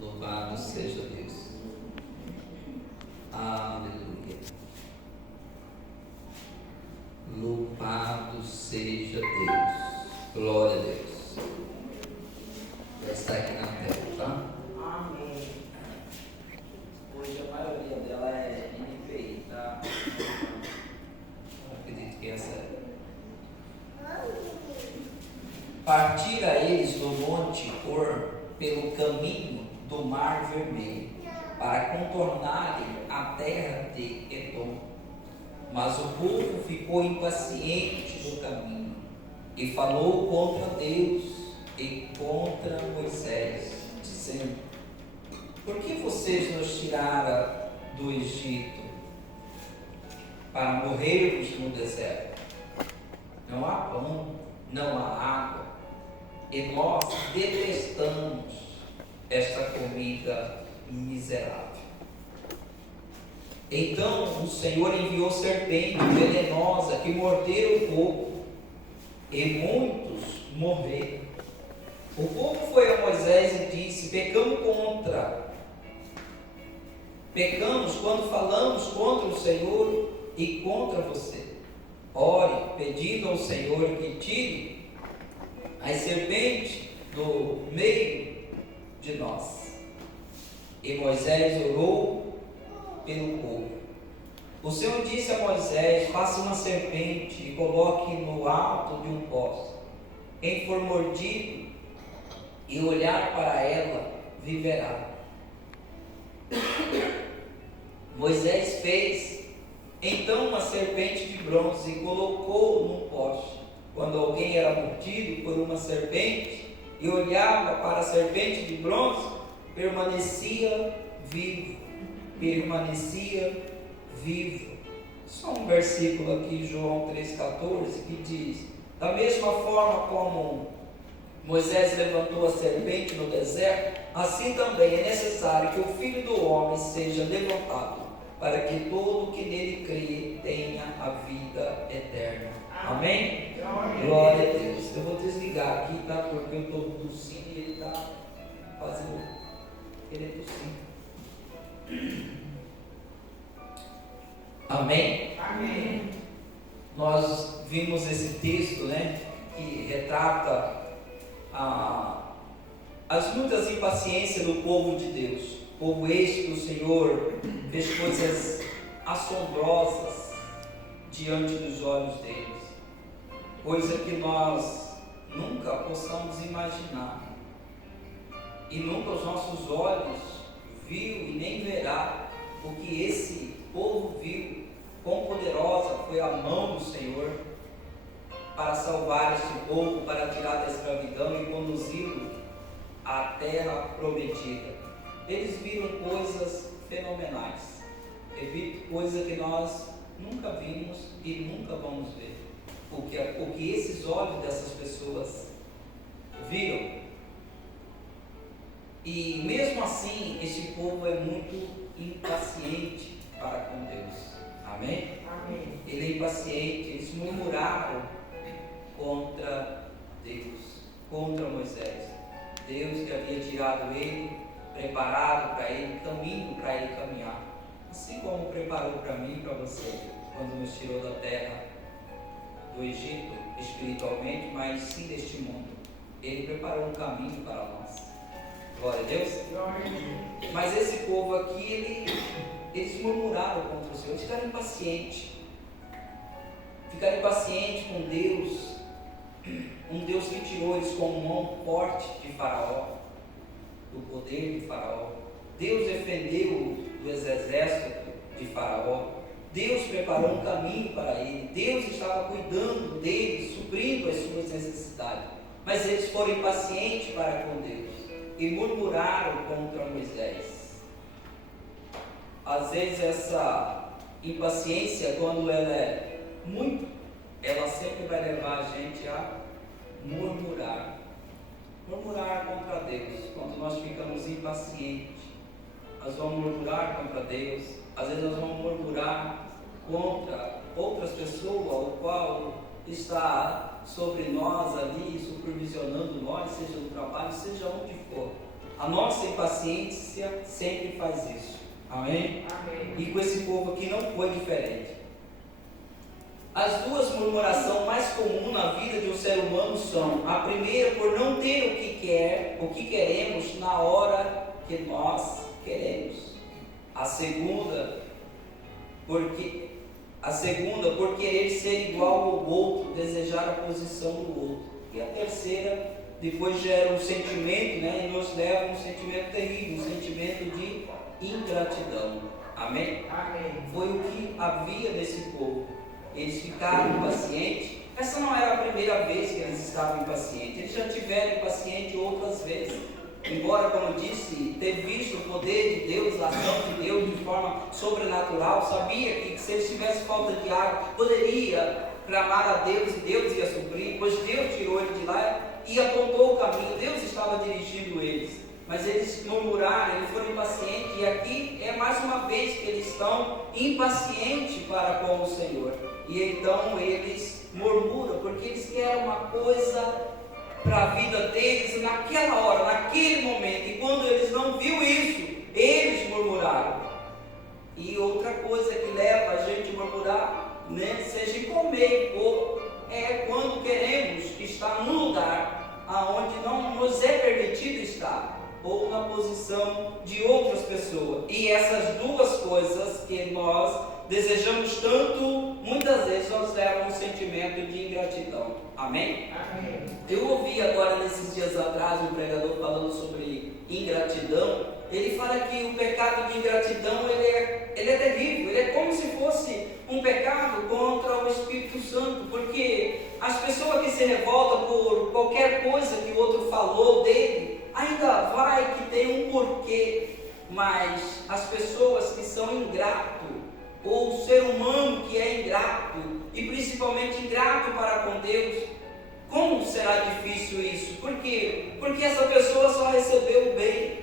Louvado seja Deus. Aleluia. Louvado seja Deus. Glória a Deus. Já está aqui na tela, tá? Amém. Hoje a maioria dela é NPI, tá? Eu acredito que essa é. Partira eles do monte Hor pelo caminho do mar vermelho, para contornarem a terra de Edom. Mas o povo ficou impaciente no caminho e falou contra Deus e contra Moisés, dizendo: por que vocês nos tiraram do Egito para morrermos no deserto? Não há pão, não há água, e nós detestamos esta comida miserável. Então o Senhor enviou serpente venenosa que morderam o povo, e muitos morreram. O povo foi a Moisés e disse: pecamos quando falamos contra o Senhor e contra você. Ore, pedindo ao Senhor que tire as serpentes do meio de nós. E Moisés orou pelo povo. O Senhor disse a Moisés: faça uma serpente e coloque no alto de um poste. Quem for mordido e olhar para ela, viverá. Moisés fez então uma serpente de bronze e colocou num poste. Quando alguém era mordido por uma serpente e olhava para a serpente de bronze, permanecia vivo. Só um versículo aqui, João 3,14, que diz: da mesma forma como Moisés levantou a serpente no deserto, assim também é necessário que o Filho do Homem seja levantado, para que todo que nele crê tenha a vida eterna. Amém? Glória a Deus. Eu vou desligar aqui, tá? Porque eu estou tossindo e ele está fazendo querer tossir. Amém? Amém. Nós vimos esse texto, né? Que retrata as muitas impaciências do povo de Deus. Povo este que o Senhor fez coisas assombrosas diante dos olhos deles, coisa que nós nunca possamos imaginar, e nunca os nossos olhos viu e nem verá o que esse povo viu. Quão poderosa foi a mão do Senhor para salvar este povo, para tirar da escravidão e conduzi-lo à terra prometida. Eles viram coisas fenomenais, repito, coisa que nós nunca vimos e nunca vamos ver. O que esses olhos dessas pessoas viram. E mesmo assim, este povo é muito impaciente para com Deus. Amém? Amém. Ele é impaciente, eles murmuraram contra Deus, contra Moisés. Deus que havia tirado ele, preparado para ele, caminho para ele caminhar. Assim como preparou para mim e para você, quando nos tirou da terra do Egito, espiritualmente, mas sim deste mundo. Ele preparou um caminho para nós. Glória a Deus. Glória a Deus. Mas esse povo aqui, eles murmuraram contra o Senhor, ficaram impacientes com Deus, um Deus que tirou eles com mão forte de Faraó, do poder de Faraó. Deus defendeu do exército de Faraó. Deus preparou um caminho para ele. Deus estava cuidando deles, suprindo as suas necessidades. Mas eles foram impacientes para com Deus e murmuraram contra Moisés. Às vezes essa impaciência, quando ela é muito, ela sempre vai levar a gente a murmurar contra Deus. Quando nós ficamos impacientes, nós vamos murmurar contra Deus. Às vezes nós vamos murmurar contra outras pessoas, o qual está sobre nós ali, supervisionando nós, seja no trabalho, seja onde for. A nossa impaciência sempre faz isso. Amém? Amém. E com esse povo aqui não foi diferente. As duas murmurações mais comuns na vida de um ser humano são: a primeira, por não ter o que queremos na hora que nós queremos. A segunda, por querer ser igual ao outro, desejar a posição do outro. E a terceira, depois gera um sentimento, né, e nos leva a um sentimento terrível, um sentimento de ingratidão. Amém? Amém. Foi o que havia nesse povo. Eles ficaram impacientes. Essa não era a primeira vez que eles estavam impacientes. Eles já tiveram impaciente outras vezes. Embora, como eu disse, ter visto o poder de Deus, a ação de Deus de forma sobrenatural, sabia que se eles tivessem falta de água, poderia clamar a Deus e Deus ia suprir, pois Deus tirou ele de lá e apontou o caminho. Deus estava dirigindo eles. Mas eles murmuraram, eles foram impacientes, e aqui é mais uma vez que eles estão impacientes para com o Senhor. E então eles murmuram, porque eles querem uma coisa para a vida deles naquela hora, naquele momento. E quando eles não viram isso, eles murmuraram. E outra coisa que leva a gente a murmurar, né, seja em qual meio ou é quando queremos estar num lugar aonde não nos é permitido estar, ou na posição de outras pessoas. E essas duas coisas que nós desejamos tanto, muitas vezes nos levam a um sentimento de ingratidão. Amém? Amém. Eu ouvi agora, nesses dias atrás, um pregador falando sobre ingratidão. Ele fala que o pecado de ingratidão, ele é terrível. Ele é como se fosse um pecado contra o Espírito Santo, porque as pessoas que se revoltam por qualquer coisa que o outro falou dele, ainda vai que tem um porquê. Mas as pessoas que são ingratos, ou o ser humano que é ingrato, e principalmente ingrato para com Deus, como será difícil isso? Por quê? Porque essa pessoa só recebeu o bem.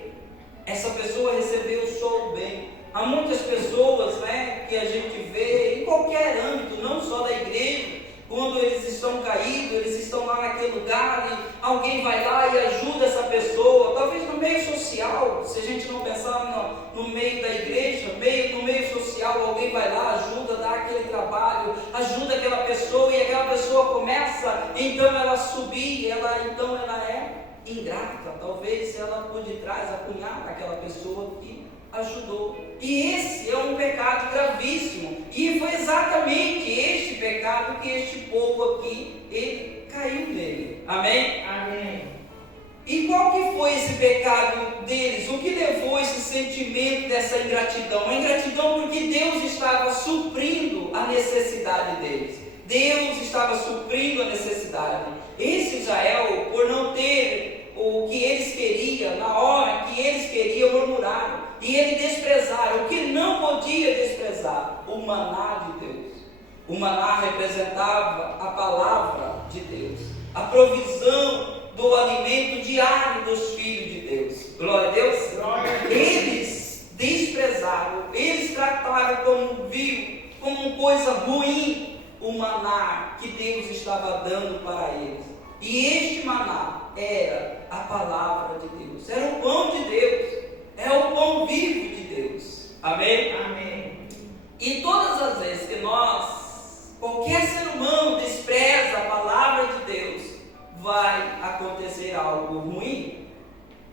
Essa pessoa recebeu só o bem. Há muitas pessoas, né, que a gente vê em qualquer âmbito, não só da igreja, quando eles estão caídos, eles estão lá naquele lugar e alguém vai lá e ajuda essa pessoa, talvez no meio social, se a gente não pensar no meio da igreja, no meio social, alguém vai lá, ajuda, dá aquele trabalho, ajuda aquela pessoa e aquela pessoa começa, então ela subir, então ela é ingrata, talvez ela por detrás apunhar aquela pessoa que ajudou. E esse é um pecado gravíssimo, e foi exatamente este pecado que este povo aqui, ele caiu nele. Amém? Amém. E qual que foi esse pecado deles? O que levou esse sentimento dessa ingratidão? A ingratidão porque Deus estava suprindo a necessidade deles. Deus estava suprindo a necessidade. Esse Israel, por não ter o que eles queriam, na hora que eles queriam, murmuraram. E eles desprezaram o que não podia desprezar: o maná de Deus. O maná representava a palavra de Deus, a provisão do alimento diário dos filhos de Deus. Glória a Deus. Glória a Deus. Eles desprezaram, eles trataram como vil, como coisa ruim, o maná que Deus estava dando para eles. E este maná era a palavra de Deus, era o pão de Deus, é o pão vivo de Deus. Amém? Amém. E todas as vezes que qualquer ser humano despreza a palavra de Deus, vai acontecer algo ruim.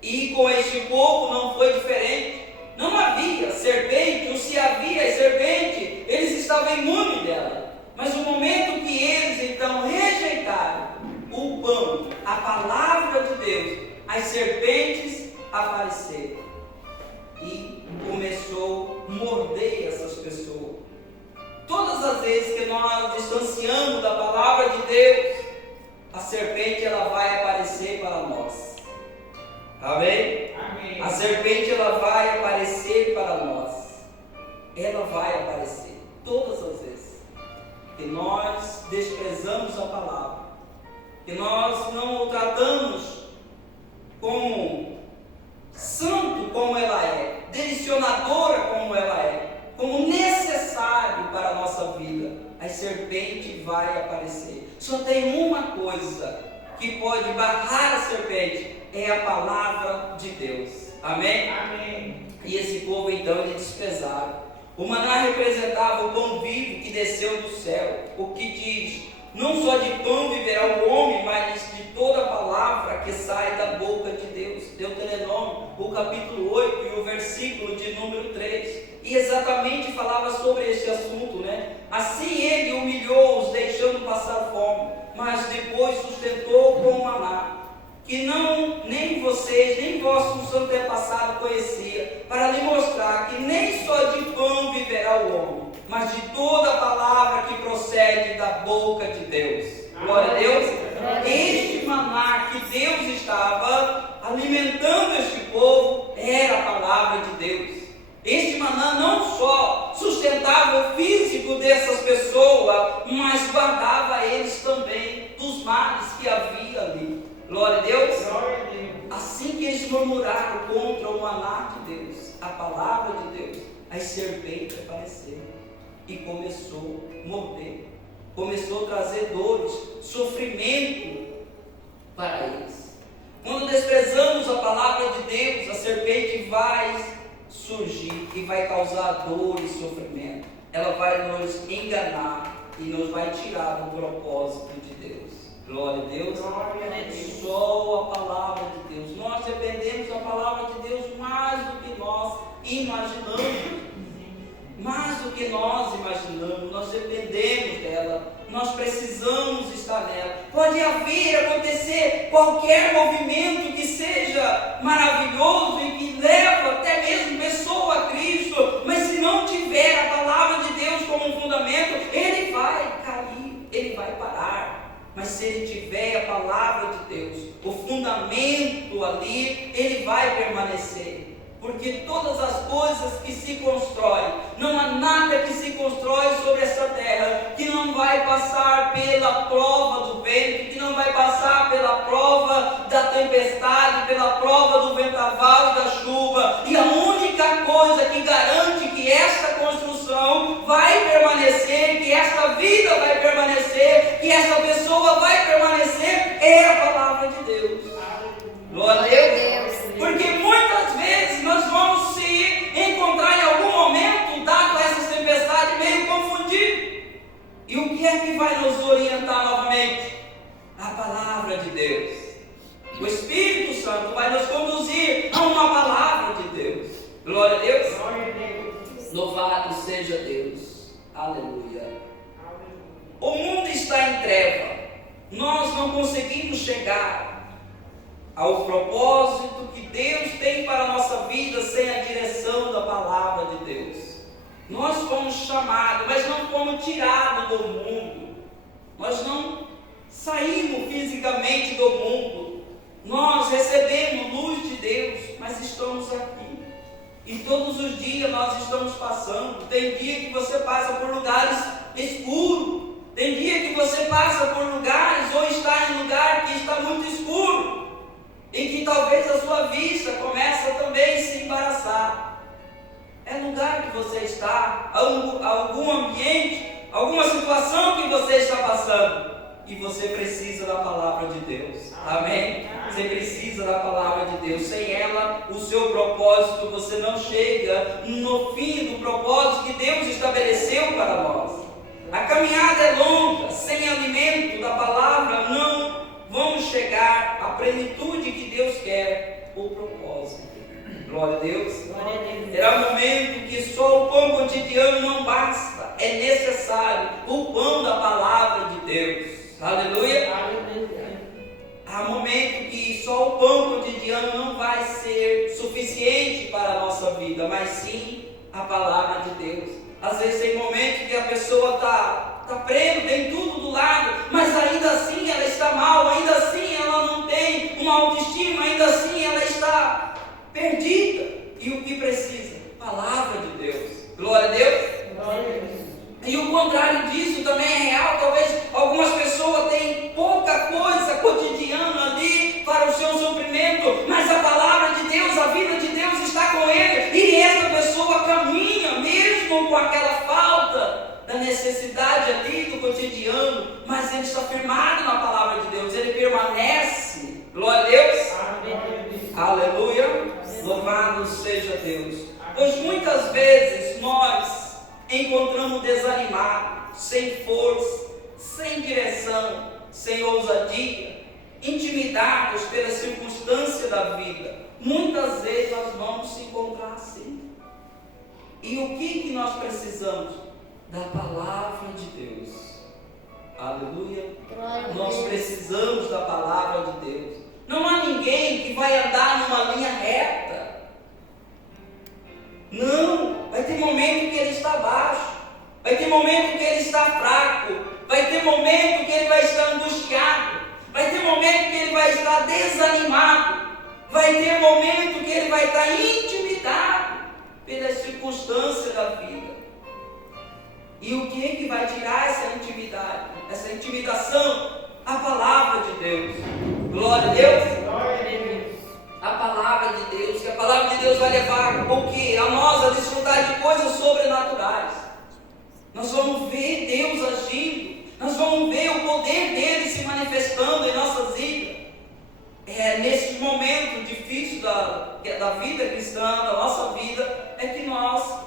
E com este povo não foi diferente. Não havia serpente, ou se havia serpente, eles estavam imunes dela. Mas no momento que eles então rejeitaram o pão, a palavra de Deus, as serpentes apareceram e começou a morder essas pessoas. Todas as vezes que nós distanciamos da palavra de Deus, a serpente ela vai aparecer para nós. Amém? Amém. A serpente ela vai aparecer para nós. Ela vai aparecer todas as vezes que nós desprezamos a palavra, que nós não o tratamos como santo como ela é, direcionadora como ela é, como necessário para a nossa vida. A serpente vai aparecer. Só tem uma coisa que pode barrar a serpente, é a palavra de Deus. Amém? Amém. E esse povo então ele desprezava. O maná representava o pão vivo que desceu do céu, o que diz: não só de pão viverá o homem, mas de toda a palavra que sai da boca de Deus. Deuteronômio, o capítulo 8 e o versículo de número 3. E exatamente falava sobre este assunto, né? Assim ele humilhou-os, deixando passar fome, mas depois sustentou com o maná, que não nem vocês, nem vossos antepassados conhecia, para lhe mostrar que nem só de pão viverá o homem, mas de toda a palavra que procede da boca de Deus. Glória a Deus. Este maná que Deus estava alimentando este povo era a palavra de Deus. Este maná não só sustentava o físico dessas pessoas, mas guardava eles também dos males que havia ali. Glória a Deus. Glória a Deus. Assim que eles murmuraram contra o maná de Deus, a palavra de Deus, as serpentes apareceram e começou a morder, começou a trazer dores, sofrimento para eles. Quando desprezamos a palavra de Deus, a serpente vai surgir e vai causar dor e sofrimento. Ela vai nos enganar e nos vai tirar do propósito de Deus. Glória a Deus. Glória a Deus. Só a palavra de Deus. Nós dependemos da palavra de Deus mais do que nós imaginamos. Mais do que nós imaginamos, nós dependemos dela, nós precisamos estar nela. Pode acontecer qualquer movimento que seja maravilhoso e que leva até mesmo pessoa a Cristo, mas se não tiver a palavra de Deus como um fundamento, ele vai cair, ele vai parar. Mas se ele tiver a palavra de Deus, o fundamento ali, ele vai permanecer. Porque todas as coisas que se constroem, não há nada que se constrói sobre essa terra que não vai passar pela prova do vento, que não vai passar pela prova da tempestade, pela prova do vendaval e da chuva. E a única coisa que garante que esta construção vai permanecer, que esta vida vai permanecer, que esta pessoa vai permanecer, é a palavra de Deus. Glória a Deus. Porque muitas vezes nós vamos se encontrar em algum momento, dado essas tempestades, meio confundidos. E o que é que vai nos orientar novamente? A palavra de Deus. O Espírito Santo vai nos conduzir a uma palavra de Deus. Glória a Deus. Glória a Deus. Louvado seja Deus. Aleluia. O mundo está em treva. Nós não conseguimos chegar ao propósito que Deus tem para a nossa vida sem a direção da palavra de Deus. Nós fomos chamados, mas não fomos tirados do mundo. Nós não saímos fisicamente do mundo. Nós recebemos luz de Deus, mas estamos aqui. E todos os dias nós estamos passando. Tem dia que você passa por lugares escuros. Tem dia que você passa por lugares ou está em lugar que está muito escuro. Em que talvez a sua vista começa também a se embaraçar. É lugar que você está, algum ambiente, alguma situação que você está passando. E você precisa da palavra de Deus. Amém? Você precisa da palavra de Deus. Sem ela, o seu propósito, você não chega no fim do propósito que Deus estabeleceu para nós. A caminhada é longa, sem alimento da palavra não vamos chegar à plenitude que Deus quer, o propósito. Glória a Deus. Glória a Deus. Terá um momento que só o pão cotidiano não basta, é necessário o pão da palavra de Deus. Aleluia. Aleluia. Há momento que só o pão cotidiano não vai ser suficiente para a nossa vida, mas sim a palavra de Deus. Às vezes tem momentos que a pessoa está presa, tem tudo do lado, mas ainda assim ela está mal, ainda assim ela não tem uma autoestima, ainda assim ela está perdida. E o que precisa? Palavra de Deus. Glória a Deus. Glória a Deus. E o contrário disso também é real. Talvez algumas pessoas têm pouca coisa cotidiana ali para o seu suprimento, mas a palavra de Deus, a vida de Deus está com ele, e essa pessoa caminha mesmo com aquela falta da necessidade ali do cotidiano, mas ele está firmado na palavra de Deus, ele permanece. Glória a Deus. Amém. Aleluia. Louvado seja Deus. Pois muitas vezes nós encontramos desanimados, sem força, sem direção, sem ousadia, intimidados pela circunstância da vida. Muitas vezes nós vamos se encontrar assim. E o que nós precisamos? Da palavra de Deus. Aleluia. Nós precisamos da palavra de Deus. Não há ninguém que vai andar numa linha reta. Não. Vai ter momento que ele está baixo. Vai ter momento que ele está fraco. Vai ter momento que ele vai estar angustiado. Vai ter momento que ele vai estar desanimado. Vai ter momento que ele vai estar intimidado pelas circunstâncias da vida. E o que vai tirar essa intimidade, essa intimidação? A palavra de Deus. Glória a Deus. Glória a Deus. A palavra de Deus. Que a palavra de Deus vai levar o quê? A nós a desfrutar de coisas sobrenaturais. Nós vamos ver Deus agindo. Nós vamos ver o poder dele se manifestando em nossas vidas. Neste momento difícil da vida cristã, da nossa vida, é que nós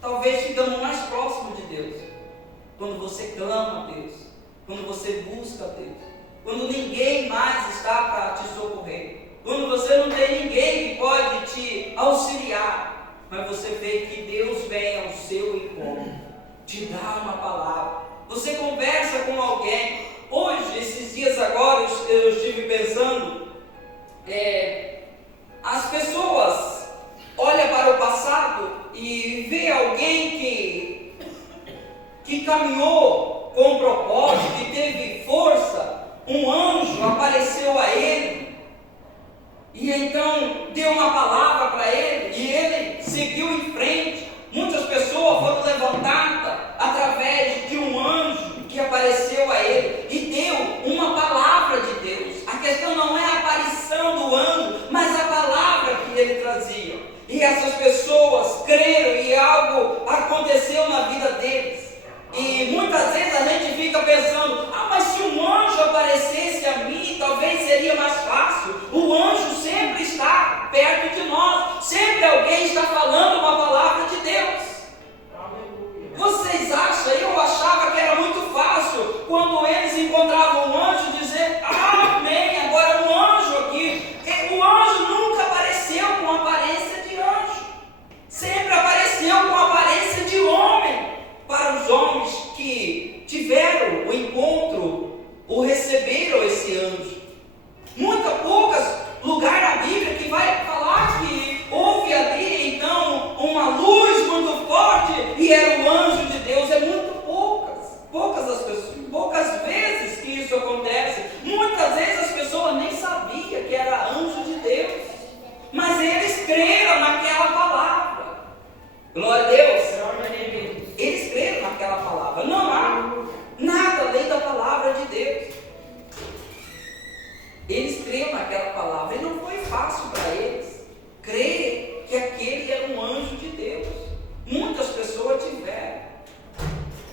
talvez ficamos mais próximos de Deus. Quando você clama a Deus, quando você busca a Deus, quando ninguém mais está para te socorrer, quando você não tem ninguém que pode te auxiliar, mas você vê que Deus vem ao seu encontro, te dá uma palavra, você conversa com alguém. Hoje, esses dias agora, eu estive pensando, as pessoas olham para o passado e vê alguém que caminhou com propósito, que teve força, um anjo apareceu a ele, e então deu uma palavra para ele, e ele seguiu em frente. Muitas pessoas foram levantadas através de um anjo que apareceu a ele e deu uma palavra de Deus. A questão não é a aparição do anjo, mas a palavra que ele trazia. E essas pessoas creram e algo aconteceu na vida deles. E muitas vezes a gente fica pensando: mas se um anjo aparecesse a mim, talvez seria mais fácil. O anjo sempre está perto de nós, sempre alguém está falando uma palavra de Deus. Vocês acham? Eu achava que era muito fácil quando eles encontravam um anjo dizer amém, agora um anjo aqui. O anjo nunca apareceu com aparência de anjo, sempre apareceu com aparência de homem. Para os homens que tiveram o encontro ou receberam esse anjo, poucos lugares na Bíblia que vai falar que houve ali então uma luz muito forte e era o anjo de Deus. É muito poucas as pessoas, poucas vezes que isso acontece. Muitas vezes as pessoas nem sabiam que era anjo de Deus, mas eles creram naquela palavra. Glória a Deus. Eles creram naquela palavra. Não há nada além da palavra de Deus. Eles creram naquela palavra. E não foi fácil para eles crer que aquele era um anjo de Deus. Muitas pessoas tiveram.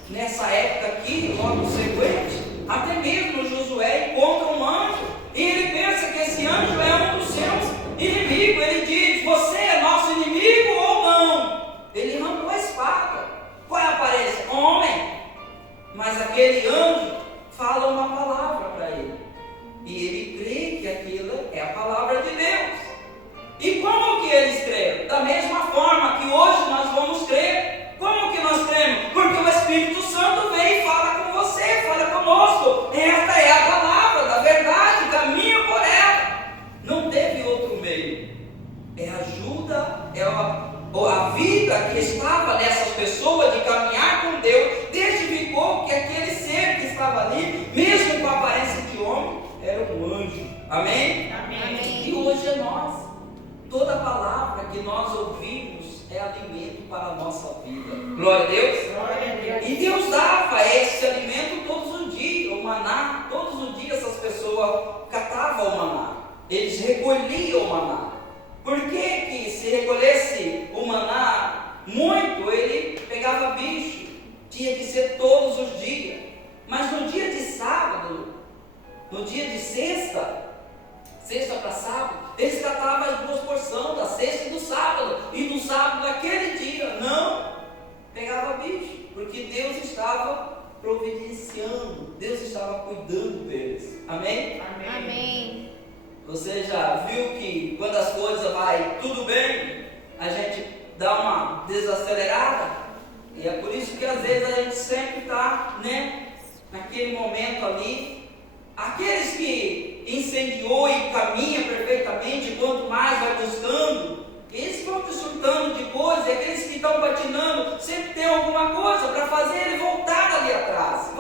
Nessa época aqui, logo sequente, até mesmo Josué encontra um anjo. E ele pensa que esse anjo é um dos seus inimigos. Ele diz: você é nosso inimigo ou não? Ele arrancou a espada. Qual é a aparência? Homem. Mas aquele anjo fala uma palavra para ele. E ele crê que aquilo é a palavra de Deus. E como que eles creram? Da mesma forma que hoje nós vamos crer. Como que nós cremos? Porque o Espírito Santo vem e fala com você, fala conosco. Esta é a palavra da verdade, caminho por ela. Não teve outro meio. É ajuda, é a vida que estava nessas pessoas de caminhar com Deus, testificou que aquele ser que estava ali, mesmo com a aparência de homem, era um anjo. Amém? Amém. E hoje é nós. Toda palavra que nós ouvimos é alimento para a nossa vida. Glória a Deus. Glória a Deus. E Deus dava esse alimento todos os dias, o maná. Todos os dias essas pessoas catavam o maná. Eles recolhiam o maná. Por que que se recolhesse o maná muito, ele pegava bicho? Tinha que ser todos os dias. Mas no dia de sábado, no dia de sexta, sexta para sábado, eles tratavam as duas porções, da sexta e do sábado. E no sábado daquele dia, não pegava bicho, porque Deus estava providenciando, Deus estava cuidando deles. Amém? Amém. Você já viu que quando as coisas vai tudo bem, a gente dá uma desacelerada? E é por isso que às vezes a gente sempre está, naquele momento ali. Aqueles que incendiou e caminha perfeitamente, quanto mais vai buscando, eles vão desfrutando de coisas. E aqueles que estão patinando, sempre tem alguma coisa para fazer ele voltar ali atrás,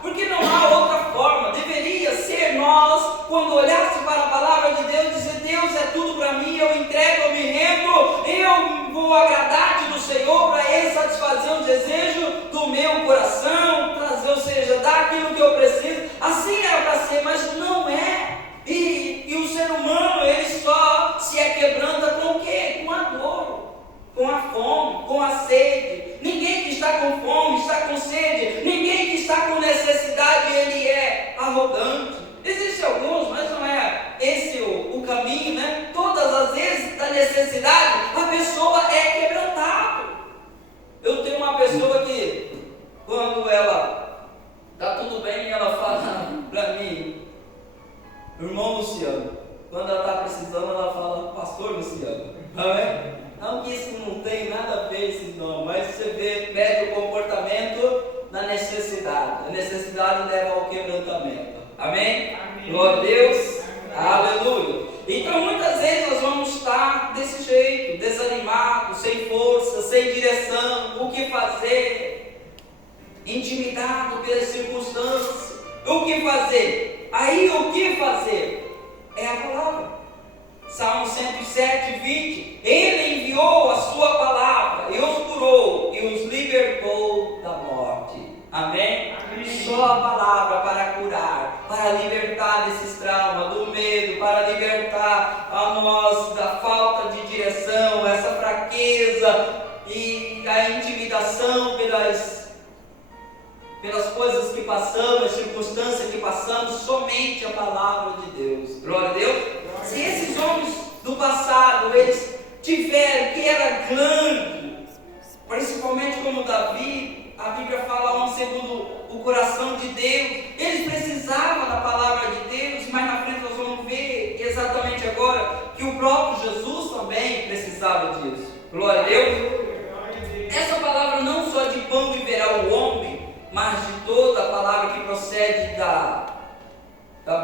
porque não há outra forma. Deveria ser nós, quando olhasse para a palavra de Deus, dizer: Deus é tudo para mim, eu entrego, eu me rendo, eu vou agradar-te do Senhor, para Ele satisfazer os desejos do meu coração, trazer, ou seja, dar aquilo que eu preciso. Assim era para ser, mas não é. E o ser humano, ele só se quebranta com o quê? Com a dor, com a fome, com a sede. Ninguém que está com fome está com sede. Ninguém que está com necessidade, ele é arrogante. Existem alguns, mas não é esse o caminho, Todas as vezes da necessidade, a pessoa é quebrantada. Eu tenho uma pessoa que, quando ela está tudo bem, ela fala para mim: irmão Luciano. Quando ela está precisando, ela fala: pastor Luciano. Amém? Não que isso não tem nada a ver, isso não, mas você pede o comportamento na necessidade. A necessidade leva ao quebrantamento. Amém? Amém. Glória a Deus. Amém. Aleluia. Então muitas vezes nós vamos estar desse jeito, desanimados, sem força, sem direção, o que fazer, intimidado pelas circunstâncias. O que fazer? Aí o que fazer? É a palavra. Salmo 107, 20. Ele enviou a sua palavra e os curou e os libertou da morte. Amém? Amém. Só a palavra para curar, para libertar desses traumas, do medo, para libertar a nós da falta de direção, essa fraqueza e a intimidação pelas coisas que passamos, as circunstâncias que passamos. Somente a palavra de Deus. Glória a Deus. Se esses homens do passado, eles tiveram, que era grande, principalmente como Davi, a Bíblia fala: homem segundo o coração de Deus, eles precisavam da palavra de Deus. Mas na frente nós vamos ver, exatamente agora, que o próprio Jesus também precisava disso. Glória a Deus. Essa palavra não só de pão viverá o homem, mas de toda a palavra que procede da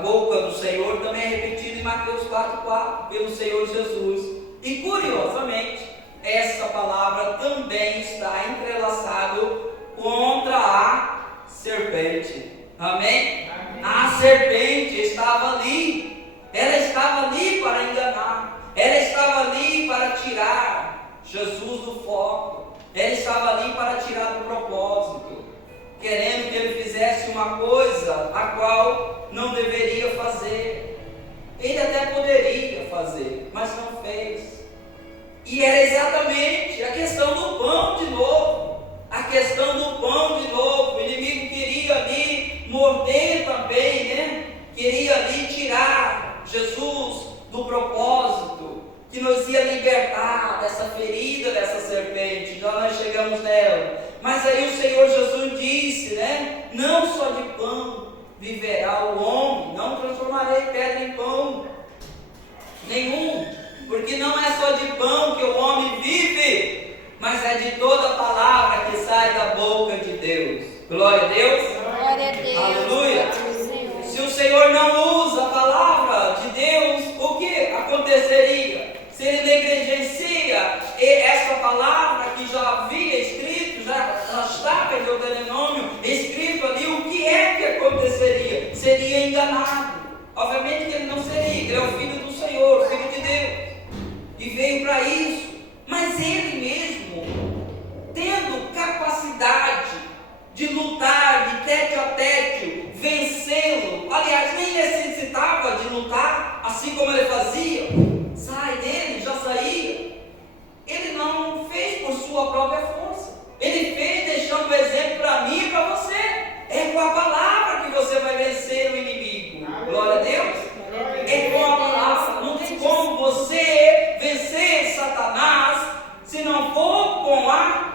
boca do Senhor, também é repetida em Mateus 4,4 pelo Senhor Jesus. E curiosamente, essa palavra também está entrelaçado contra a serpente. Amém? Amém. A serpente estava ali, ela estava ali para enganar, ela estava ali para tirar Jesus do foco, ela estava ali para tirar do propósito, querendo que ele fizesse uma coisa a qual não deveria fazer. Ele até poderia fazer, mas não fez. E era exatamente a questão do pão de novo. A questão do pão de novo. O inimigo queria ali morder também, Queria ali tirar Jesus do propósito que nos ia libertar dessa ferida, dessa serpente. Já nós chegamos nela. Mas aí o Senhor Jesus disse, não só de pão viverá o homem, não transformarei pedra em pão nenhum, porque não é só de pão que o homem vive, mas é de toda a palavra que sai da boca de Deus. Glória a Deus. Glória a Deus. Aleluia. Se o Senhor não usa a palavra de Deus, o que aconteceria? Se ele negligencia essa palavra que já havia escrito, já estava em Deuteronômio escrito ali, o que é que aconteceria? Seria enganado. Obviamente que ele não seria, ele é o Filho do Senhor, Filho de Deus, e veio para isso. Mas ele mesmo, tendo capacidade de lutar de tete a tete, vencê-lo, aliás, nem necessitava de lutar, assim como ele fazia, sai dele, já saía. Ele não fez por sua própria força, ele fez deixando o exemplo para mim e para você. É com a palavra que você vai vencer o inimigo. Glória a Deus. É com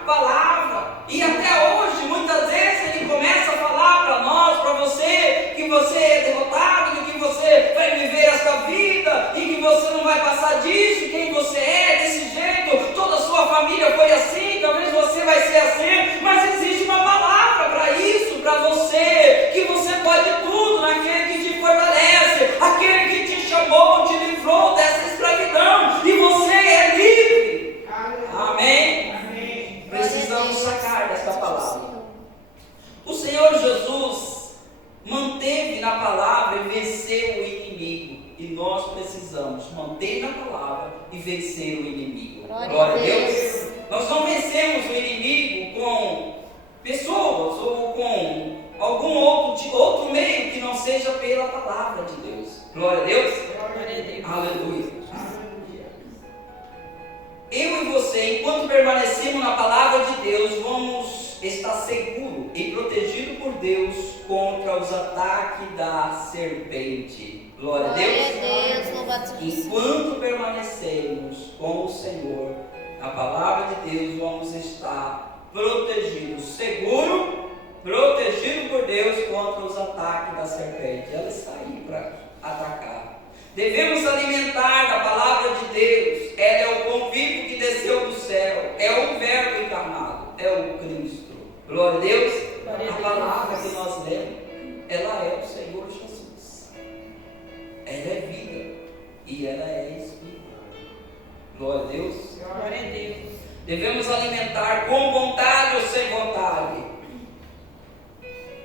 palavra. E até hoje, muitas vezes, ele começa a falar para nós, para você, que você é derrotado, que você vai viver esta vida, e que você não vai passar disso, quem você é, desse jeito, toda a sua família foi assim, talvez você vai ser assim, mas existe uma palavra para isso, para você, que você pode tudo naquele que te fortalece, aquele que te chamou, te livrou dessa escravidão, e você é livre. Amém? Precisamos sacar desta palavra. O Senhor Jesus manteve na palavra e venceu o inimigo. E nós precisamos manter na palavra e vencer o inimigo. Glória a Deus. Nós não vencemos o inimigo com pessoas ou com algum outro meio que não seja pela palavra de Deus. Glória a Deus. Glória a Deus. Aleluia. Eu e você, enquanto permanecemos na palavra de Deus, vamos estar seguros e protegidos por Deus contra os ataques da serpente. Glória a Deus. Glória a Deus, louvado seja o Senhor. Enquanto permanecemos com o Senhor, na palavra de Deus, vamos estar protegidos, seguros, protegidos por Deus contra os ataques da serpente. Ela está aí para atacar. Devemos alimentar da palavra de Deus. Ela é o pão vivo que desceu do céu. É o verbo encarnado. É o Cristo. Glória a Deus. A palavra que nós lemos, ela é o Senhor Jesus. Ela é vida. E ela é Espírito. Glória a Deus. Glória a Deus. Devemos alimentar com vontade ou sem vontade.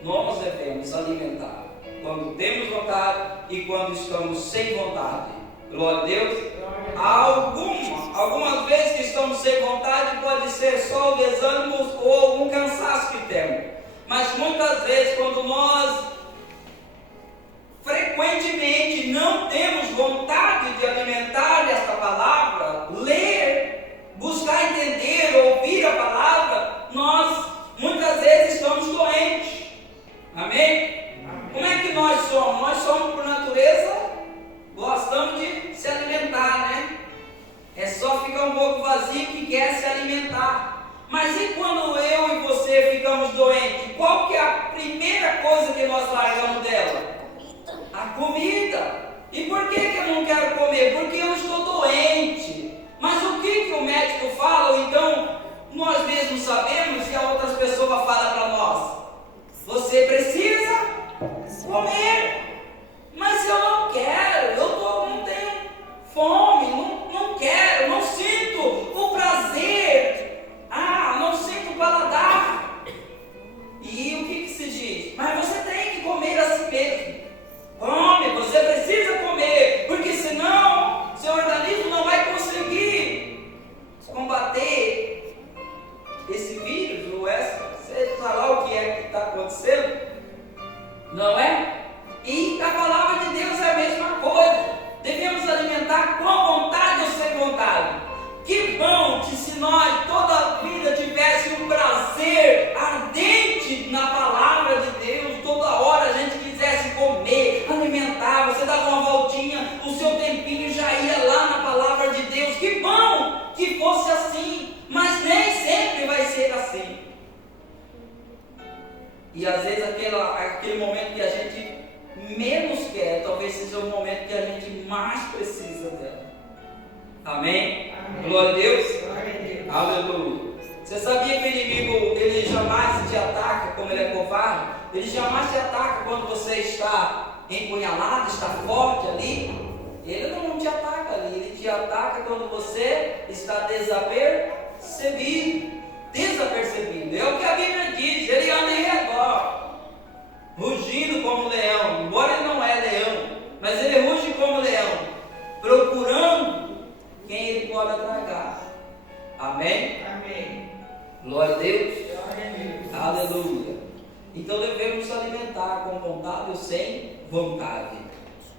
Nós devemos alimentar quando temos vontade e quando estamos sem vontade. Glória a Deus. Algumas vezes que estamos sem vontade pode ser só o desânimo ou algum cansaço que temos. Mas muitas vezes quando nós frequentemente não temos vontade de alimentar esta palavra, ler, buscar entender, ouvir a palavra, nós muitas vezes estamos doentes. Amém? Como é que nós somos? Nós somos por natureza, gostamos de se alimentar, né? É só ficar um pouco vazio que quer se alimentar. Mas e quando eu e você ficamos doentes? Qual que é a primeira coisa que nós largamos dela? A comida. E por que eu não quero comer? Porque eu estou doente. Mas o que o médico fala? Ou então nós mesmos sabemos e a outras pessoas falam para nós: você precisa comer. Mas eu não quero, não tenho fome, não quero, não sinto o prazer, não sinto o paladar. E o que se diz? Mas você tem que comer a si mesmo. Come, você precisa comer, porque senão seu organismo não vai conseguir combater esse vírus ou seja lá o que é que está acontecendo, não é? E a palavra de Deus é a mesma coisa. Devemos alimentar com vontade ou sem vontade. Que bom se nós toda a vida tivéssemos um prazer ardente na palavra de Deus, toda hora a gente quisesse comer, alimentar, você dava uma voltinha, o seu tempinho já ia lá na palavra de Deus. Que bom que fosse assim, mas nem sempre vai ser assim. E às vezes aquele momento que a gente menos quer, talvez seja o momento que a gente mais precisa dela. Amém? Amém. Glória a Deus. Glória a Deus. Aleluia. Você sabia que o inimigo, ele jamais te ataca como ele é covarde? Ele jamais te ataca quando você está empunhalado, está forte ali. Ele não te ataca ali, ele te ataca quando você está desapercebido. É o que a Bíblia diz. Ele anda em redor, rugindo como leão. Embora ele não é leão, mas ele ruge como leão, procurando quem ele pode tragar. Amém? Amém. Glória a Deus. Glória a Deus. Aleluia. Então devemos alimentar com vontade ou sem vontade.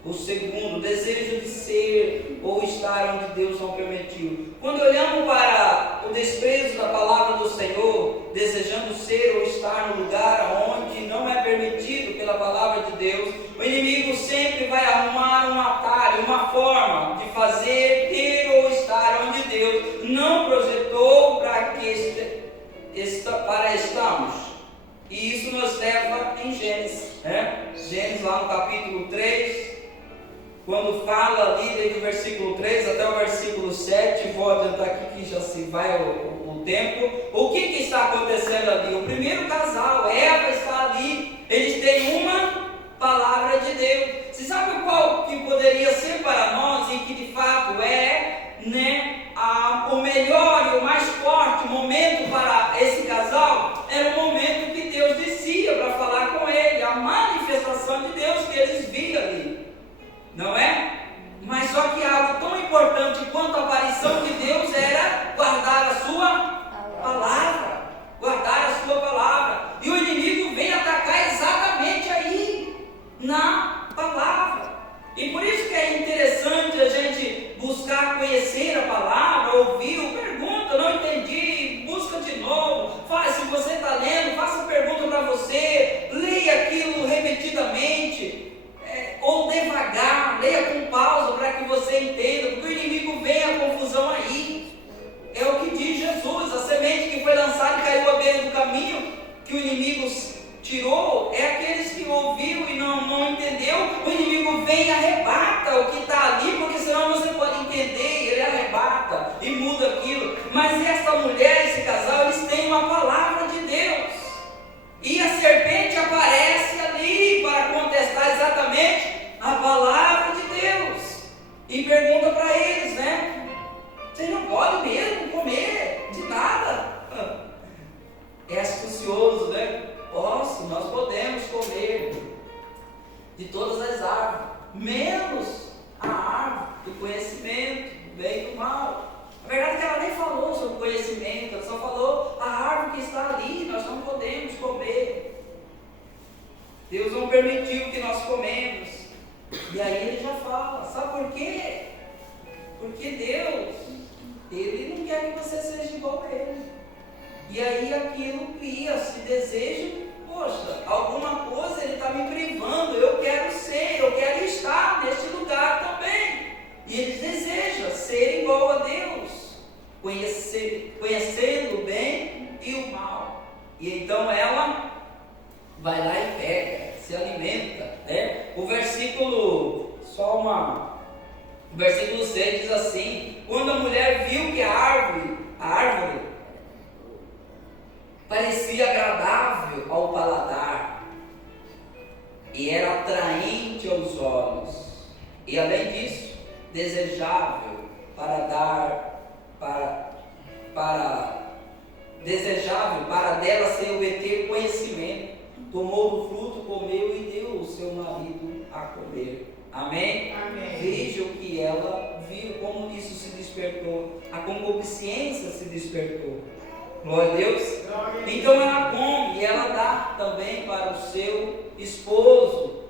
O segundo, desejo de ser ou estar onde Deus não permitiu. Quando olhamos para o desprezo da palavra do Senhor, desejando ser ou estar no lugar onde não é permitido pela palavra de Deus, o inimigo sempre vai arrumar um atalho, uma forma de fazer, ter ou estar onde Deus não projetou para que Gênesis, lá no capítulo 3, quando fala ali desde o versículo 3 até o versículo 7, vou adiantar aqui que já se vai o tempo. O que está acontecendo ali? O primeiro casal, Eva está ali, eles têm uma palavra de Deus. Você sabe qual que poderia ser para nós e que de fato é, o melhor e o mais forte momento para esse casal? Era o momento que Deus descia para falar com ele, a manifestação de Deus que eles viam ali, não é? Mas só que algo tão importante quanto a aparição de Deus era guardar a sua palavra, guardar a sua palavra. E o inimigo vem atacar exatamente aí, na palavra. E por isso que é interessante a gente buscar conhecer a palavra, ouvir, pergunta, não entendi, busca de novo, se você está lendo, faça pergunta para você, leia aquilo repetidamente, ou devagar, leia com pausa para que você entenda, porque o inimigo vem a confusão aí. É o que diz Jesus, a semente que foi lançada e caiu à beira do caminho, que o inimigo tirou, é aqueles que ouviu e não entendeu. O inimigo vem e arrebata o que está ali, porque senão você pode entender, ele arrebata e muda aquilo. Mas essa mulher, esse casal, eles têm uma palavra de Deus, e a serpente aparece ali para contestar exatamente a palavra de Deus, e pergunta para eles, vocês não podem mesmo comer de nada? É astucioso, nós podemos comer de todas as árvores, menos a árvore do conhecimento do bem e do mal. Na verdade que ela nem falou sobre conhecimento, ela só falou a árvore que está ali, nós não podemos comer. Deus não permitiu que nós comemos. E aí ele já fala, sabe por quê? Porque Deus, Ele não quer que você seja igual a Ele. E aí aquilo cria esse desejo, poxa, alguma coisa Ele está me privando, eu quero estar neste lugar também. E Ele deseja ser igual a Deus, conhecendo o bem e o mal. E então ela vai lá e pega, se alimenta, O versículo, o versículo 6 diz assim: quando a mulher viu que a árvore parecia agradável ao paladar e era atraente aos olhos, e além disso, desejável para dela se obter conhecimento, tomou do fruto, comeu e deu ao seu marido a comer. Amém? Amém. Veja o que ela viu, como isso se despertou, a concupiscência se despertou. Glória a Deus. Então ela come e ela dá também para o seu esposo.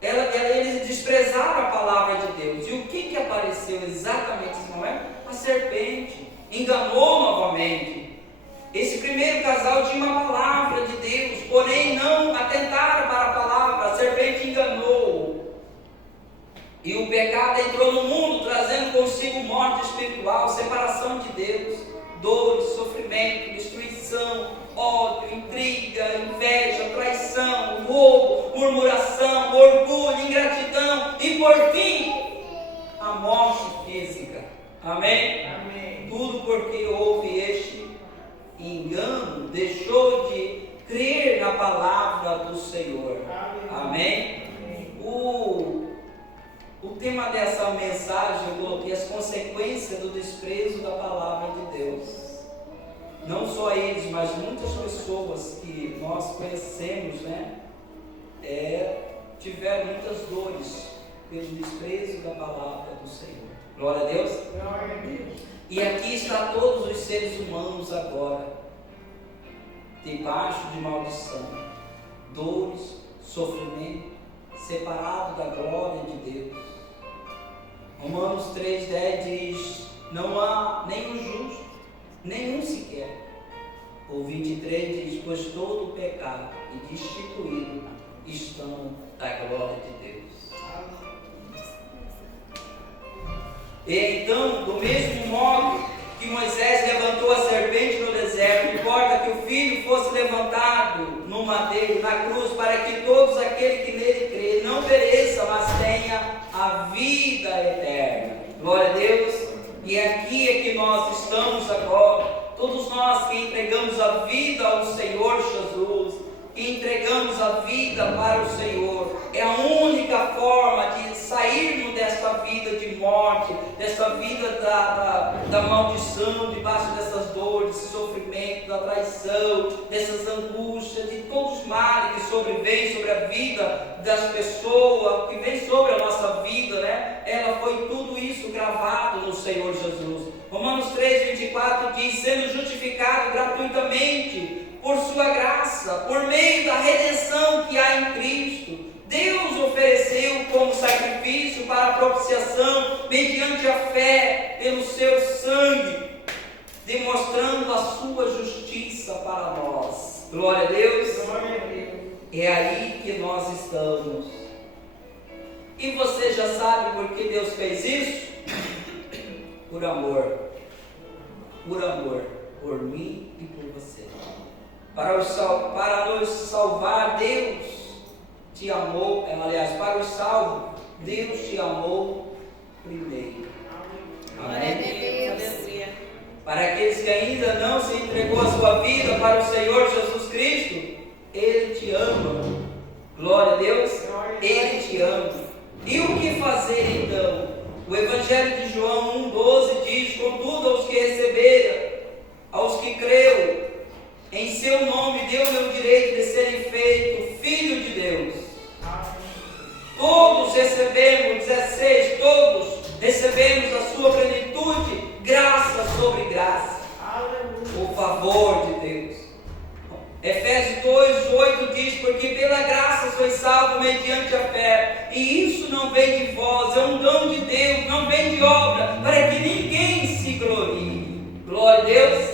Eles desprezaram a palavra de Deus. E o que apareceu exatamente, não é? A serpente enganou novamente. Esse primeiro casal tinha uma palavra de Deus, porém não atentaram para a palavra. A serpente enganou. E o pecado entrou no mundo, trazendo consigo morte espiritual, separação de Deus, dores, sofrimento, destruição, ódio, intriga, inveja, traição, roubo, murmuração, orgulho, ingratidão e, por fim, a morte física. Amém? Amém. Tudo porque houve este engano, deixou de crer na palavra do Senhor. Amém? O tema dessa mensagem eu coloquei as consequências do desprezo da palavra de Deus. Não só eles, mas muitas pessoas que nós conhecemos, tiveram muitas dores pelo desprezo da palavra do Senhor. Glória a Deus. Glória a Deus. E aqui está todos os seres humanos agora, debaixo de maldição, dores, sofrimento, separado da glória de Deus. Romanos 3,10 diz: não há nenhum justo, nenhum sequer. O 23 diz: pois todo pecado e destituído estão da glória de Deus. E então, do mesmo modo que Moisés levantou a serpente no deserto, importa que o filho fosse levantado no madeiro, na cruz, para que todos aqueles que nele crêem não pereça, mas tenha a vida eterna. Glória a Deus. E aqui é que nós estamos agora, todos nós que entregamos a vida ao Senhor Jesus, que entregamos a vida para o Senhor, é a única forma de sairmos desta vida de morte, desta vida da maldição, debaixo dessas dores, desse sofrimento, da traição, dessas angústias, de todos os males que sobrevêm sobre a vida das pessoas, que vem sobre a nossa vida, né? Ela foi tudo isso gravado no Senhor Jesus. Romanos 3:24 diz: sendo justificado gratuitamente por sua graça, por meio da redenção que há em Cristo, Deus ofereceu como sacrifício para a propiciação, mediante a fé, pelo seu sangue, demonstrando a sua justiça para nós. Glória a Deus. É aí que nós estamos. E você já sabe por que Deus fez isso? Por amor. Por amor. Por mim e por você. Para nos salvar, Deus te amou. Aliás, para os salvos, Deus te amou primeiro. Amém? Para aqueles que ainda não se entregou a sua vida para o Senhor Jesus Cristo, Ele te ama. Glória a Deus. Ele te ama. E o que fazer então? O Evangelho de João 1,12 diz: contudo, aos que receberam, aos que creram, em seu nome deu-lhe o direito de serem feitos filhos de Deus. Todos recebemos, 16, todos recebemos a sua plenitude, graça sobre graça. O favor de Deus. Efésios 2:8 diz: porque pela graça sois salvos mediante a fé, e isso não vem de vós, é um dom de Deus, não vem de obra, para que ninguém se glorie. Glória a Deus.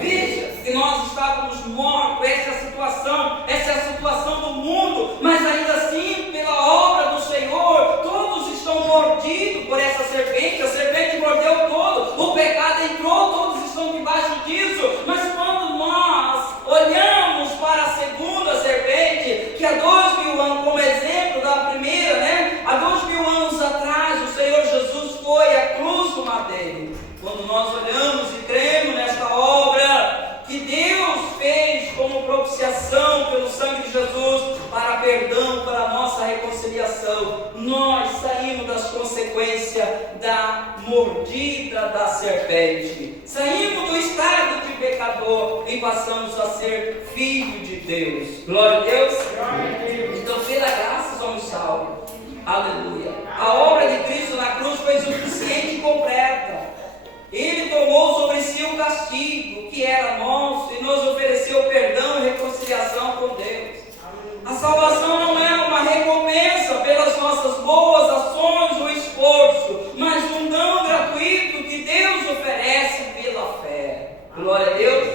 Veja que nós estávamos mortos, essa é a situação do mundo, mas ainda assim, pela obra do Senhor, todos estão mordidos por essa serpente, a serpente mordeu todo, o pecado entrou, todos estão debaixo disso, mas quando nós olhamos para a segunda serpente, que há 2000 anos, como exemplo da primeira, né? Há 2000 anos atrás, o Senhor Jesus foi à cruz do madeiro. Quando nós olhamos e cremos nesta obra que Deus fez como propiciação pelo sangue de Jesus para perdão, para a nossa reconciliação, nós saímos das consequências da mordida da serpente, saímos do estado de pecador e passamos a ser filho de Deus. Glória a Deus. Então, pela graça somos salvos. Aleluia. A obra de Cristo na cruz foi suficiente e completa. Ele tomou sobre si o castigo que era nosso e nos ofereceu perdão e reconciliação com Deus. A salvação não é uma recompensa pelas nossas boas ações ou esforço, mas um dom gratuito que Deus oferece pela fé. Glória a Deus.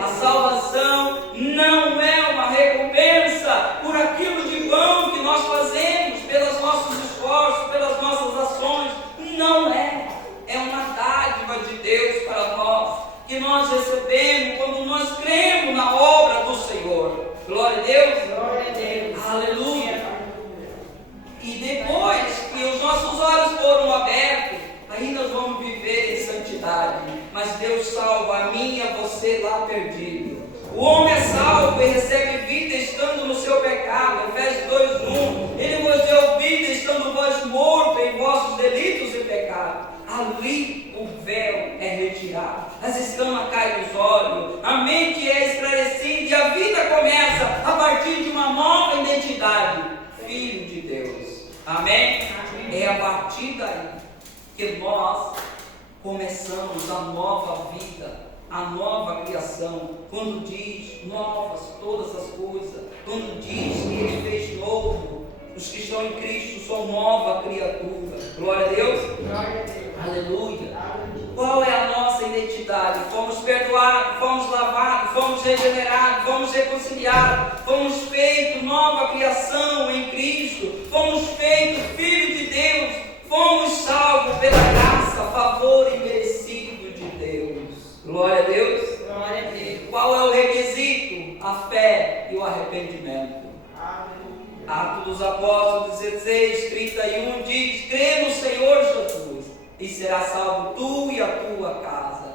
A salvação não é uma recompensa por aquilo de bom que nós fazemos, pelos nossos esforços, pelas nossas ações. Não é. É uma dádiva de Deus para nós, que nós recebemos quando nós cremos na obra do Senhor. Glória a Deus. Glória a Deus. Aleluia. E depois que os nossos olhos foram abertos, aí nós vamos viver em santidade. Mas Deus salva a mim e a você lá perdido. O homem é salvo e recebe vida estando no seu pecado. Efésios 2:1. Ele vos deu vida estando vós mortos em vossos delitos e pecados. Ali o véu é retirado, as escamas caem dos olhos, a mente é esclarecida e a vida começa a partir de uma nova identidade, filho de Deus. Amém? É a partir daí que nós começamos a nova vida, a nova criação. Quando diz novas todas as coisas, quando diz que Ele fez novo, os que estão em Cristo são nova criatura. Glória a Deus. Glória a Deus. Aleluia. Qual é a nossa identidade? Fomos perdoados, fomos lavados, fomos regenerados, fomos reconciliados, fomos feitos nova criação em Cristo, fomos feitos filhos de Deus, fomos salvos pela graça, favor imerecido de Deus. Glória a Deus. Glória a Deus. Qual é o requisito? A fé e o arrependimento. Atos dos Apóstolos tua casa.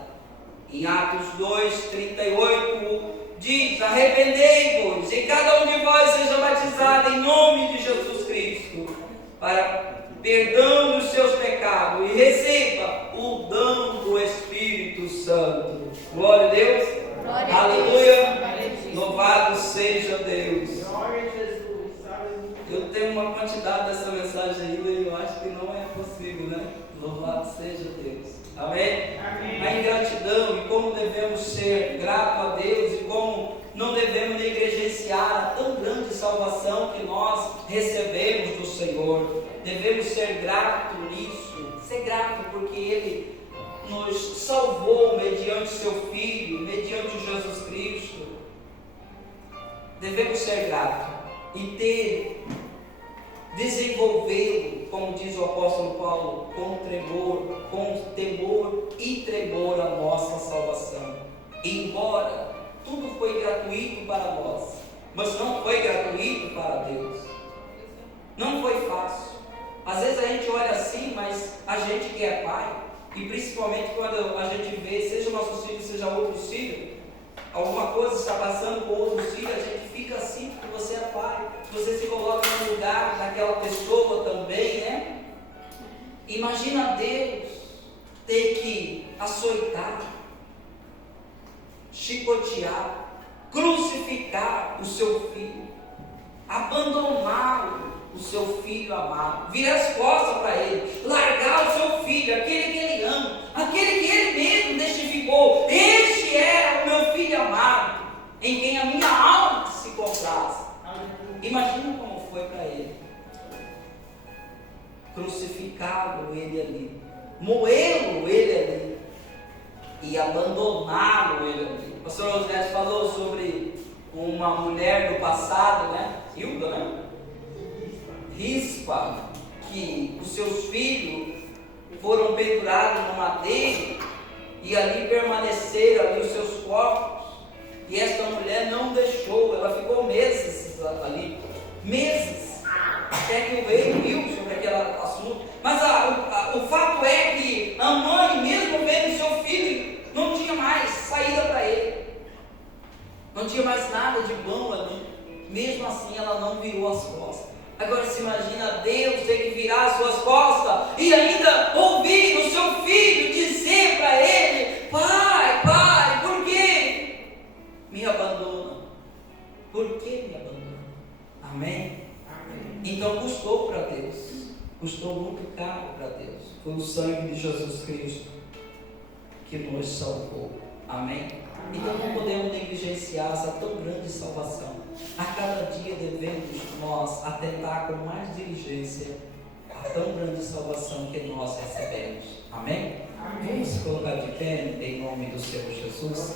Em Atos 2:38 diz: arrependei-vos e cada um de vós seja batizado em nome de Jesus Cristo para perdão dos seus pecados e receba o dom do Espírito Santo. Glória a Deus. Glória a Aleluia. Deus. Louvado seja Deus. Glória a Jesus. Aleluia. Eu tenho uma quantidade dessa mensagem ainda e eu acho que não é possível, né? Louvado seja Deus. Amém? Amém. A ingratidão e como devemos ser gratos a Deus e como não devemos negligenciar a tão grande salvação que nós recebemos do Senhor. Devemos ser gratos nisso. Ser grato porque Ele nos salvou mediante seu Filho, mediante Jesus Cristo. Devemos ser gratos e desenvolvê-lo, como diz o apóstolo Paulo, com tremor, com temor e tremor a nossa salvação. Embora tudo foi gratuito para nós, mas não foi gratuito para Deus. Não foi fácil. Às vezes a gente olha assim, mas a gente que é pai, e principalmente quando a gente vê, seja nossos filhos, seja outros filhos, alguma coisa está passando com outros filhos, a gente fica assim porque você é pai, você se coloca no lugar daquela pessoa também, né? Imagina Deus ter que açoitar, chicotear, crucificar o seu filho, abandoná-lo, o seu filho amado, virar as costas para ele, largar o seu filho, aquele que ele ama, aquele que ele mesmo testificou: este era o meu filho amado, em quem a minha alma se compraz. Imagina como foi para ele crucificá-lo ele ali, moê-lo ele ali e abandoná-lo ele ali. O pastor José falou sobre uma mulher do passado, né? Hilda, né? Rispa, que os seus filhos foram pendurados no madeiro e ali permaneceram ali os seus corpos, e esta mulher não deixou, ela ficou meses ali, meses, até que o rei viu sobre aquele assunto. Mas o fato é que a mãe, mesmo vendo seu filho, não tinha mais saída para ele, não tinha mais nada de bom ali, mesmo assim ela não virou as costas. Agora se imagina Deus ter que virar as suas costas e ainda ouvir o seu filho dizer para ele: pai, pai, por que me abandona? Por que me abandona? Amém? Amém. Então custou para Deus, custou muito caro para Deus. Foi o sangue de Jesus Cristo que nos salvou. Amém? Então não podemos negligenciar essa tão grande salvação. A cada dia devemos nós atentar com mais diligência a tão grande salvação que nós recebemos. Amém? Amém. Vamos colocar de pé em nome do Senhor Jesus.